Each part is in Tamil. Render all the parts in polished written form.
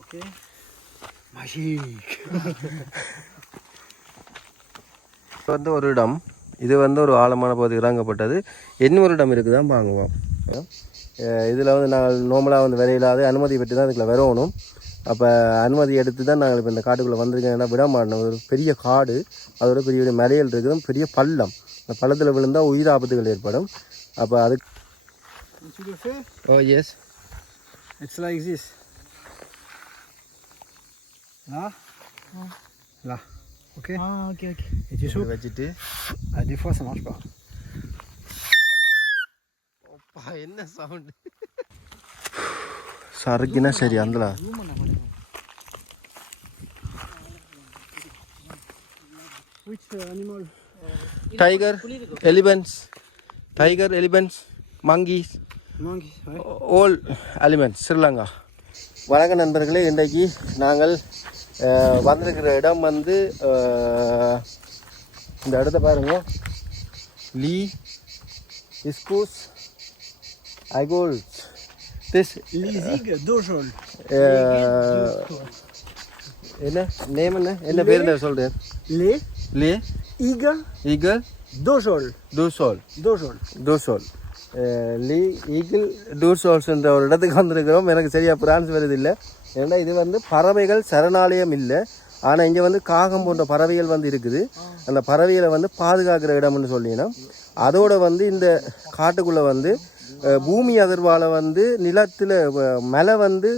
ஓகே வந்து ஒரு இடம் இது வந்து ஒரு ஆழமான பகுதி இறங்கப்பட்டது. இன்னொரு இடம் இருக்குது தான் வாங்குவோம். இதில் வந்து நாங்கள் நார்மலாக வந்து விரையில்லாத அனுமதி பெற்று தான் இதுக்குள்ள வரணும். அப்போ அனுமதி எடுத்து தான் நாங்கள் இப்போ இந்த காட்டுக்குள்ளே வந்திருக்கேன். விட மாட்டோம். ஒரு பெரிய காடு, அதோட பெரிய பெரிய மலைகள் இருக்குது, பெரிய பள்ளம். அந்த பள்ளத்தில் விழுந்தால் உயிர் ஆபத்துகள் ஏற்படும். அப்போ அதுக்கு ஓ S It's like this. Là. Là. Ok. Ah, ok. Et tu souffles. வச்சுட்டு Des fois ça marche pas. என்ன சவுண்டு சறுக்கினா சரி அந்தல Which animal? Tiger elephants monkeys Monkey. Old elements Sri Lanka. வணக்க நண்பர்களே, இன்றைக்கு நாங்கள் வந்திருக்கிற இடம் வந்து இந்த இடத்த பாருங்க. லீ இஸ்கூஸ் ஐகோல் திஸ் Lizig d'Ojol. என்ன நேம் என்ன பேர் சொல்கிறேன். Les லே Ig ஈகிள் d'Ojol. டூசோல் லீ ஈகிள் டூசோல்ஸ்ன்ற ஒரு இடத்துக்கு வந்திருக்கிறோம். எனக்கு சரியாக பிரான்ஸ் வருது இல்லை. ஏன்னா இது வந்து பறவைகள் சரணாலயம் இல்லை, ஆனால் இங்கே வந்து காகம் போன்ற பறவைகள் வந்து இருக்குது. அந்த பறவைகளை வந்து பாதுகாக்கிற இடம்னு சொல்லினா அதோட வந்து இந்த காட்டுக்குள்ளே வந்து பூமி அதிர்வால் வந்து நிலத்தில் மலை வந்து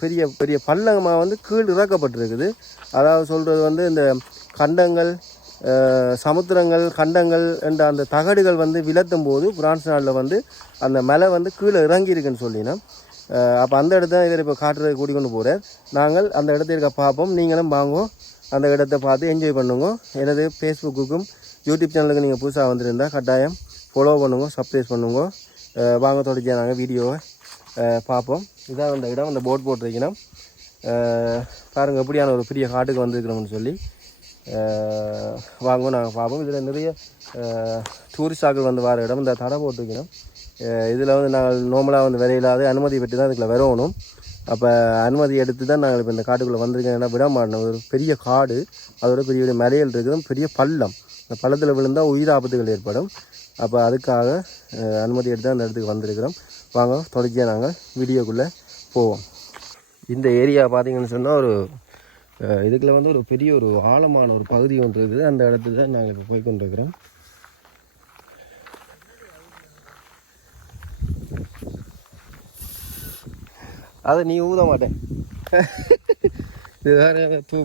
பெரிய பெரிய பள்ளமாக வந்து கீழ் இறக்கப்பட்டிருக்குது. அதாவது சொல்கிறது வந்து இந்த கண்டங்கள் சமுத்திரங்கள் கண்டங்கள் என்ற அந்த தகடுகள் வந்து விலத்தும் போது பிரான்ஸ் நாட்டில் வந்து அந்த மலை வந்து கீழே இறங்கியிருக்குன்னு சொல்லினா அப்போ அந்த இடத்த இவர் இப்போ காட்டுறது கூட்டி கொண்டு போகிறார். நாங்கள் அந்த இடத்த இருக்க பார்ப்போம். நீங்களும் வாங்குவோம், அந்த இடத்த பார்த்து என்ஜாய் பண்ணுங்க. எனது ஃபேஸ்புக்குக்கும் யூடியூப் சேனலுக்கு நீங்கள் புதுசாக வந்திருந்தால் கட்டாயம் ஃபாலோ பண்ணுங்க, சப்ஸ்கிரைப் பண்ணுங்க. வாங்க தொடர்ச்சியாக நாங்கள் வீடியோவை பார்ப்போம். இதான் அந்த இடம், அந்த போட் போட்டிருக்கணும். பாருங்கள் எப்படியான ஒரு பெரிய காட்டுக்கு வந்திருக்கிறோம்னு சொல்லி வாங்க நாங்கள் பார்ப்போம். இதில் நிறைய டூரிஸ்டாக்கள் வந்து வர இடம் இந்த தடை போட்டிருக்கணும். இதில் வந்து நாங்கள் நார்மலாக வந்து விரையில்லாத அனுமதி பெற்று தான் இதுக்குள்ள வரணும். அப்போ அனுமதி எடுத்து தான் நாங்கள் இப்போ இந்த காட்டுக்குள்ளே வந்திருக்கேன். விட மாட்டோம். ஒரு பெரிய காடு, அதோட பெரிய பெரிய மலைகள் இருக்குது, பெரிய பள்ளம். அந்த பள்ளத்தில் விழுந்தால் உயிர் ஆபத்துகள் ஏற்படும். அப்போ அதுக்காக அனுமதி எடுத்து தான் அந்த இடத்துக்கு வந்திருக்கிறோம். வாங்க தொடர்ச்சியாக நாங்கள் வீடியோக்குள்ளே போவோம். இந்த ஏரியா பார்த்தீங்கன்னு சொன்னால் ஒரு இதுக்குள்ள வந்து ஒரு பெரிய ஒரு ஆழமான ஒரு பகுதி ஒன்று இருக்குது. அந்த இடத்துல தான் நாங்கள் இப்போ போய் கொண்டிருக்கிறோம். அதை நீ ஊத மாட்டேன். இது வேறு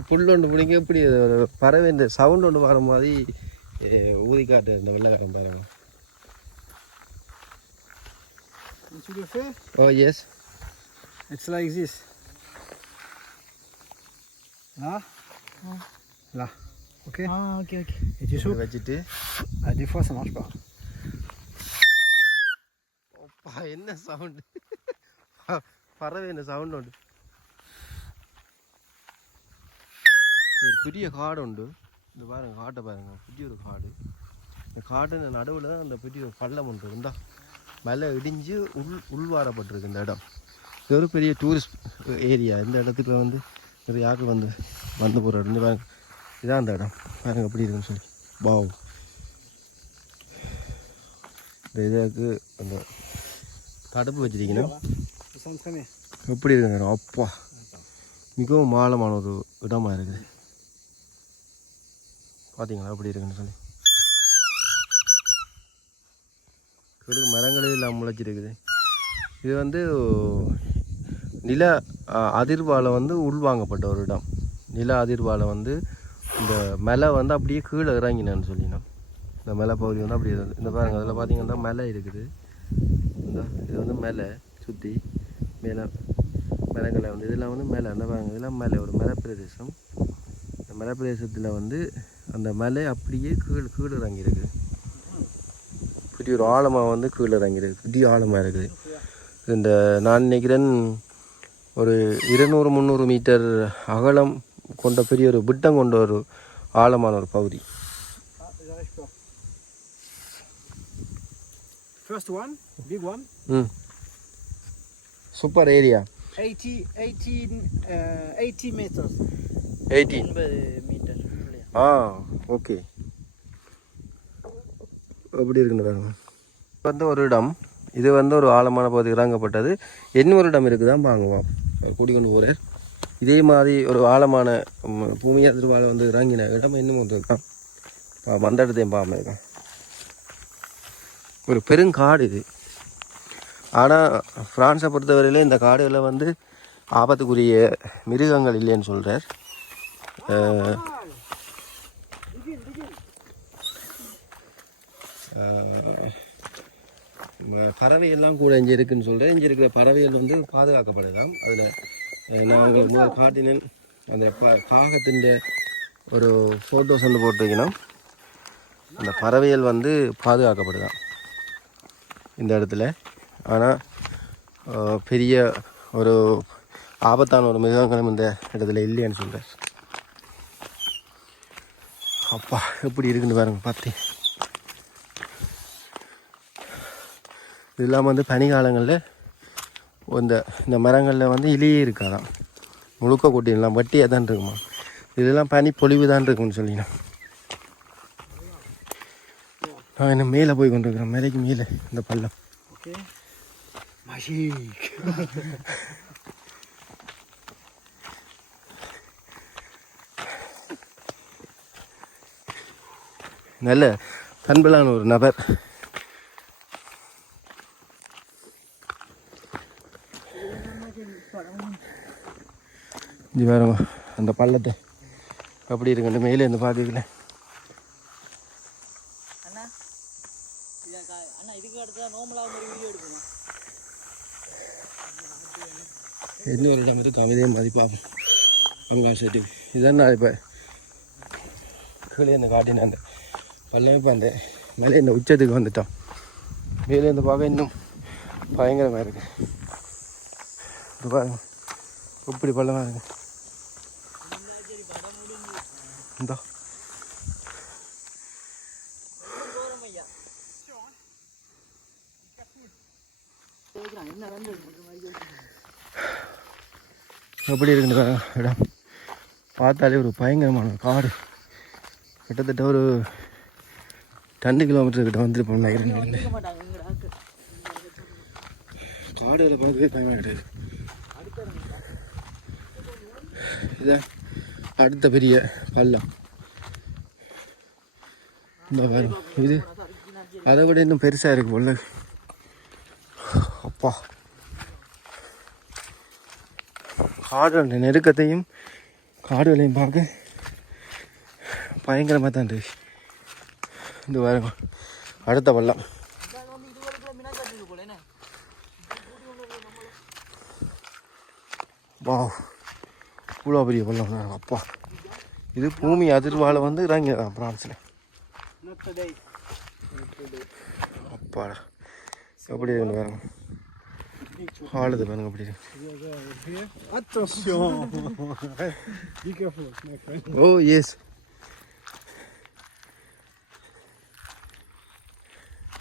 புல் ஒன்று பிடிங்க எப்படி பறவை இந்த சவுண்ட் ஒன்று வர மாதிரி ஊதி காட்டு இந்த வெள்ளைக்காரன் பாருங்க. ஓ S It's like this. Là. Là. Ok. Ah, ok. Et tu souffles. வச்சுட்டு Des fois ça marche pas. என்ன சவுண்டு பறவை என்ன சவுண்ட் உண்டு. ஒரு பெரிய காடு உண்டு. இந்த பாருங்க காட்டை பாருங்க, பெரிய ஒரு காடு. இந்த காட்டு இந்த நடுவில் தான் அந்த பெரிய ஒரு பள்ளம் ஒன்று இருந்தா மலை இடிஞ்சு உள்வாரப்பட்டிருக்கு இந்த இடம். இது ஒரு பெரிய டூரிஸ்ட் ஏரியா. இந்த இடத்துக்கு வந்து நிறைய யாருக்கு வந்து போகிற இடம். பாருங்க இதான் அந்த இடம். பாருங்க எப்படி இருக்குன்னு சொல்லி. பாவ் இந்த இதுக்கு அந்த தடுப்பு வச்சிருக்கீங்கன்னா எப்படி இருக்குங்க. அப்பா மிகவும் ஆழமான ஒரு இடமா இருக்குது. பார்த்தீங்களா எப்படி இருக்குன்னு சொல்லி. கீழே மரங்களே இல்லாமல் முளைச்சிருக்குது. இது வந்து நில அதிர்வால் வந்து உள்வாங்கப்பட்ட ஒரு இடம். நில அதிர்வால் வந்து இந்த மலை வந்து அப்படியே கீழே இறங்கினான்னு சொல்லினோம். இந்த மலை பகுதி வந்து அப்படியே இந்த பாருங்கள் அதில் பார்த்தீங்கன்னா மலை இருக்குது. இந்த இது வந்து மலை சுற்றி மேலே மலைகளை வந்து இதெல்லாம் வந்து மேலே அந்த பாருங்கள் இதெல்லாம் மேலே ஒரு மலை பிரதேசம். இந்த மலை பிரதேசத்தில் வந்து அந்த மலை அப்படியே கீழே இறங்கியிருக்கு. பெரிய ஒரு ஆழமாக வந்து கீழே இறங்கியிருக்கு. பெரிய ஆழமாக இருக்குது. இந்த நான் நினைக்கிறேன் ஒரு 200-300 மீட்டர் அகலம் கொண்ட பெரிய ஒரு விட்டம் கொண்ட ஒரு ஆழமான ஒரு பகுதி. First one, big one. Super area. 80 meters. 18 meter. ஆ ஓகே. எப்படி இருக்குன்னு பாருங்க. வந்து ஒரு இடம், இது வந்து ஒரு ஆழமான பகுதி இறங்கப்பட்டது. இன்னொரு இடம் இருக்குதான் வாங்குவோம் கூட்டிக்கொண்டு போகிறார். இதே மாதிரி ஒரு ஆழமான பூமி அதிர்வாழ வந்து இறங்கின இடம் இன்னும் ஒன்று இருக்கான். அந்த இடத்தையும் பாம்பு இருக்கான். ஒரு பெருங்காடு இது. ஆனால் ஃப்ரான்ஸை பொறுத்தவரையிலே இந்த காடுகளில் வந்து ஆபத்துக்குரிய மிருகங்கள் இல்லைன்னு சொல்கிறார். பறவையெல்லாம் கூட இங்கே இருக்குதுன்னு சொல்கிறேன். இங்கே இருக்கிற பறவைகள் வந்து பாதுகாக்கப்படுதாம். அதில் நாங்கள் முதல் காட்டினேன் அந்த காகத்தின் ஒரு ஃபோட்டோஸ் வந்து போட்டிருக்கணும். அந்த பறவைகள் வந்து பாதுகாக்கப்படுதாம் இந்த இடத்துல. ஆனால் பெரிய ஒரு ஆபத்தான ஒரு மிருகங்களும் இந்த இடத்துல இல்லைன்னு சொல்கிறார். அப்பா எப்படி இருக்குன்னு பாருங்க பார்த்து. இது இல்லாமல் வந்து பனிக்காலங்களில் இந்த மரங்களில் வந்து இலையே இருக்காதான், முழுக்க கொட்டிடலாம், வட்டியாக தான் இருக்குமா. இதெல்லாம் பனி பொழிவு தான் இருக்குன்னு சொல்லிடலாம். நான் என்ன மேலே போய் கொண்டு இருக்கிறேன், மலைக்கு மேலே இந்த பள்ளம். Okay magique. நல்ல பண்பலான ஒரு நபர். இது வேறு அந்த பள்ளத்தை அப்படி இருக்குன்னு மேலே இருந்து பார்த்துக்கல. இன்னொரு இடம் இருக்கு, அமைதியை மதிப்பாகும் அங்காசைட்டு. இதுதான் நான் இப்போ கீழே இந்த காட்டின அந்த பள்ளமே இப்போ அந்த மேலே இந்த உச்சத்துக்கு வந்துட்டோம். மேலே இருந்து பார்க்க இன்னும் பயங்கரமாக இருக்கு. இப்போ பாருங்க இப்படி பள்ளமாக இருக்கு. இந்த எப்படி இருக்குன்னு இடம் பார்த்தாலே ஒரு பயங்கரமான காடு. கிட்டத்தட்ட ஒரு 2 கிலோமீட்டர் கிட்ட வந்துருப்போம் நினைக்கிறேன். காடுகளை பார்க்கவே பயமாக கிடையாது. இதான் அடுத்த பெரிய பள்ளம். இந்த பாருங்க, இது அதை விட இன்னும் பெருசாக இருக்கு போல. அப்பா காடு நெருக்கத்தையும் காடுகளையும் பார்க்க பயங்கரமாக தான் இருக்கு. இந்த பாருங்க அடுத்த பள்ளம். வா இவ்வளோ பெரிய பள்ளம். அப்பா இது பூமி அதிர்வால் வந்து இறங்கிதான் பிரான்ஸில். அப்பாடா எப்படி இருக்கு பாருங்க. ஆளுது பாருங்க அப்படி இருக்கு. Attention. Be careful, my friend. Oh yes.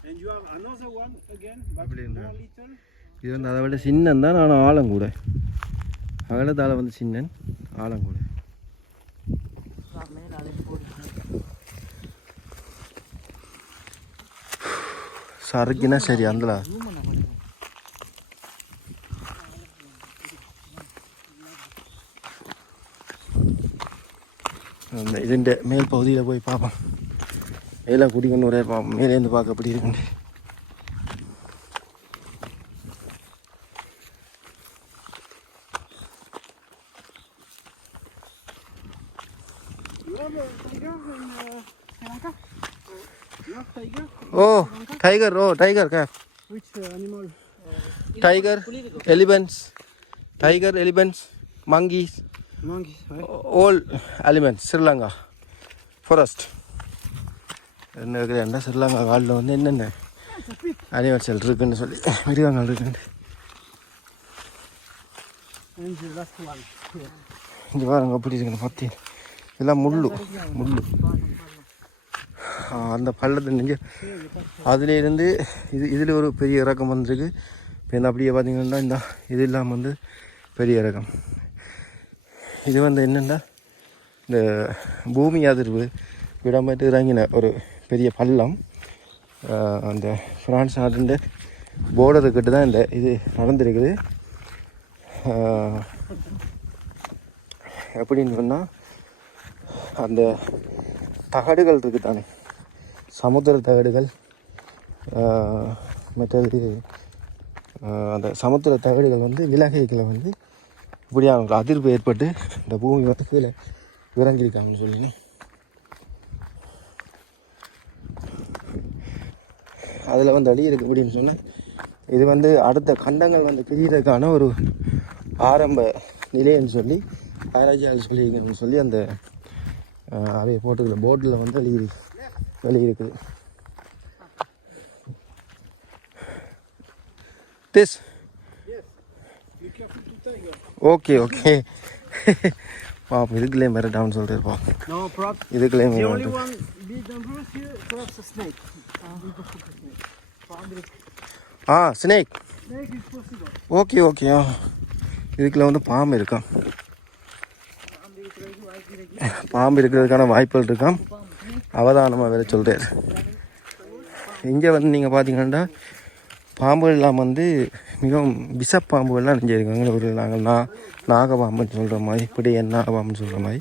And you have another one again, but Probably more no. little. இது வந்து அதை விட சின்னன் தான், ஆனால் ஆழம் கூட. அகலத்தால் வந்து சின்னன், ஆழம் கூட. சறுக்கினா சரி அந்தல ഇതിൻ്റെ മേൽപകുതിയിൽ പോയി പാപ്പം மேலே குடிக்கணும் ஒரே பாப்போம். மேலேருந்து பார்க்க எப்படி இருக்குன்னு. ஓ டைகர், ஓ டைகர் கே. Which animal? Tiger, elephants, tiger, elephants, monkeys, Monkeys, right? all elements, Sri Lanka forest. என்ன இருக்குதுன்னா ஸ்ரீலங்கா காட்டில் வந்து என்னென்ன அனிமல்ஸ் இருக்குன்னு சொல்லி மிருகங்கள் இருக்குன்னு. And the last one. இங்கே பாருங்க அப்படி இருக்குன்னு பார்த்தி. இதெல்லாம் முள்ளு முள்ளு. அந்த பள்ளத்தை நெஞ்சு அதுலேருந்து இதில் ஒரு பெரிய இறக்கம் வந்துருக்கு. இப்போ இந்த அப்படியே பார்த்தீங்கன்னா இந்த இது இல்லாமல் வந்து பெரிய ரகம். இது வந்து என்னென்னா இந்த பூமி அதிர்வு இடம்பெற்று இறங்கின ஒரு பெரிய பள்ளம். அந்த ஃப்ரான்ஸ் நாட்டின் போர்டருக்கிட்ட தான் இந்த இது நடந்திருக்குது. எப்படின்னு சொன்னால் அந்த தகடுகள் இருக்குது தானே, சமுத்திர தகடுகள், மற்றது அந்த சமுத்திர தகடுகள் வந்து விலகைகளை வந்து இப்படியான அதிர்வு ஏற்பட்டு இந்த பூமி வந்து கீழே இறங்கியிருக்காங்கன்னு சொல்லி. அதில் வந்து அடி இருக்குது அப்படின்னு சொன்னால் இது வந்து அடுத்த கண்டங்கள் வந்து பிரிகிறதுக்கான ஒரு ஆரம்ப நிலைன்னு சொல்லி ஆராய்ச்சியாளர் சொல்லியிருக்கணும்னு சொல்லி அந்த அவைய போட்டுக்கிற போர்டில் வந்து வெளியிருக்குது. This? Yes. Be careful to tiger. Okay, okay. பாப்பா இதுக்குள்ளே மிரட்டான்னு சொல்லிட்டு இருப்போம். No problem. இதுக்குள்ளே The only மிரட்டு. one big dangerous here, perhaps a snake. Snake. Snake is possible. Okay okay. இதுக்குள்ள வந்து பாம்பு இருக்கான். பாம்பு இருக்கிறதுக்கான வாய்ப்புகள் இருக்கான். அவதானமாக வேறு சொல்கிறார். இங்கே வந்து நீங்கள் பார்த்தீங்கன்னா பாம்புகள்லாம் வந்து மிகவும் விஷப்பாம்புகள்லாம் நெஞ்சு இருக்காங்க. ஒரு நாங்கள் நாகப்பாம்புன்னு சொல்கிற மாதிரி, இப்படி நாகப்பாம்புன்னு சொல்கிற மாதிரி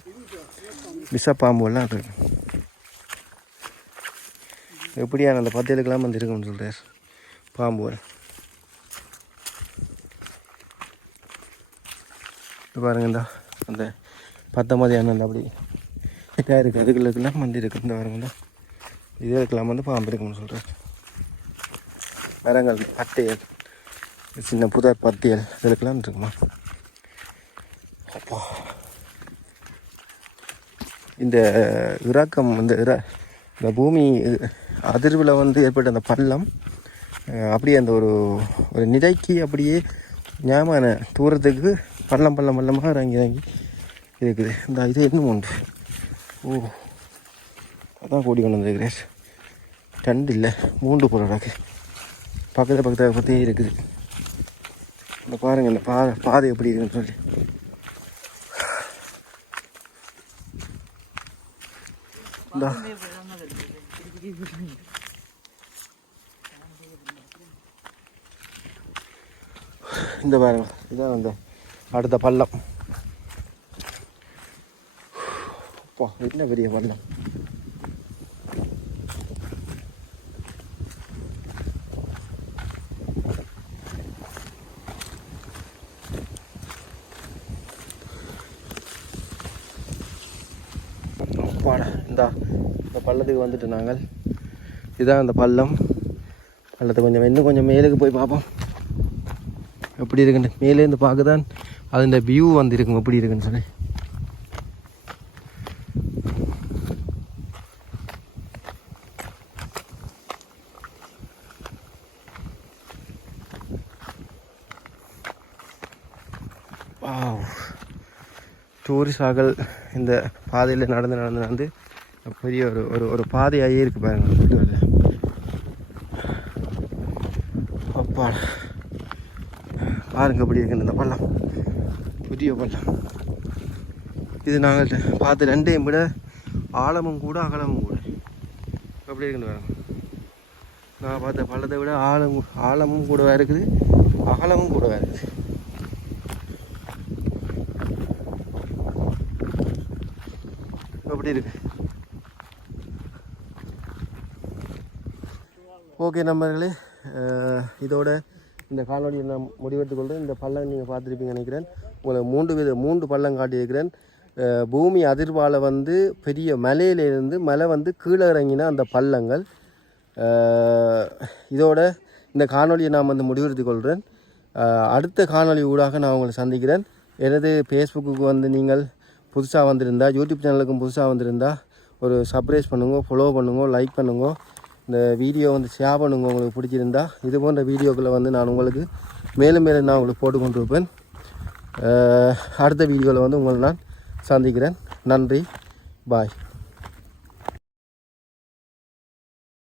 விஷப்பாம்புகள்லாம் இருக்கு. எப்படியான அந்த பத்தியலுக்கெல்லாம் வந்து இருக்குன்னு சொல்கிறார் பாம்புகள். பாருங்கண்டா அந்த 19 அந்த அப்படி இதாக இருக்குது. அதுக்குள்ளெல்லாம் வந்து இருக்குது. இந்த பாருங்கண்டா இதுக்கெல்லாம் வந்து பாம்பு இருக்குன்னு சொல்கிறார். மரங்கள் பத்தையல், சின்ன புதர் பத்தியல் இதுக்கெல்லாம் இருக்குமா. அப்பா இந்த இறக்கம் இந்த பூமி அதிர்வில் வந்து ஏற்பட்ட அந்த பள்ளம் அப்படியே அந்த ஒரு நிலைக்கு அப்படியே ஞாபக தூரத்துக்கு பள்ளமாக இறங்கி இருக்குது. இந்த இது இன்னும் உண்டு. ஓ அதான் கூடி கொண்டு வந்துருக்கிறேன். 2 இல்லை 3 பொருளாக்கு பக்கத்தில் பற்றியே இருக்குது. இந்த பாருங்கள் இந்த பாதை எப்படி இருக்குன்னு சொல்லி. இந்த பாருங்க இதான் அந்த அடுத்த பள்ளம். என்ன பெரிய பள்ளம். இந்த பள்ளத்துக்கு வந்துட்டு நாங்கள் இதுதான் அந்த பள்ளத்தை இன்னும் கொஞ்சம் மேலுக்கு போய் பார்ப்போம் எப்படி இருக்குன்னு. மேலேருந்து பார்க்க தான் அது இந்த வியூ வந்து இருக்கும் எப்படி இருக்குன்னு சொல்லி. டூரிஸ்டாக்கள் இந்த பாதையில் நடந்து பெரிய ஒரு பாதையாகவே இருக்குது பாருங்கள். அப்பா பாருங்க எப்படி இருக்குன்னு இந்த பள்ளம், புதிய பள்ளம். இது நாங்கள் பார்த்து 2ஐயும் விட ஆழமும் கூட அகலமும் கூட எப்படி இருக்குன்னு பாருங்க. நான் பார்த்த பள்ளத்தை விட ஆழமும் கூடவா இருக்குது, அகலமும் கூடவா இருக்குது. எப்படி இருக்கு. ஓகே நண்பர்களே, இதோட இந்த காணொலியை நான் முடிவெடுத்துக்கொள்கிறேன். இந்த பள்ளம் நீங்கள் பார்த்துருப்பீங்க நினைக்கிறேன். உங்களுக்கு 3 பள்ளம் காட்டியிருக்கிறேன். பூமி அதிர்வால் வந்து பெரிய மலையிலேருந்து மலை வந்து கீழே இறங்கின அந்த பள்ளங்கள். இதோட இந்த காணொலியை நான் வந்து முடிவெடுத்துக்கொள்கிறேன். அடுத்த காணொலி ஊடாக நான் உங்களை சந்திக்கிறேன். எனது ஃபேஸ்புக்கு வந்து நீங்கள் புதுசாக வந்திருந்தா, யூடியூப் சேனலுக்கும் புதுசாக வந்திருந்தா ஒரு சப்ஸ்கிரைப் பண்ணுங்க, ஃபாலோ பண்ணுங்க, லைக் பண்ணுங்க, இந்த வீடியோ வந்து ஷேர் பண்ணுங்க உங்களுக்கு பிடிச்சிருந்தா. இது போன்ற வீடியோக்களை வந்து நான் உங்களுக்கு மேலும் நான் உங்களுக்கு போட்டு கொண்டு இருப்பேன். அடுத்த வீடியோவில் வந்து உங்களை நான் சந்திக்கிறேன். நன்றி, பாய்.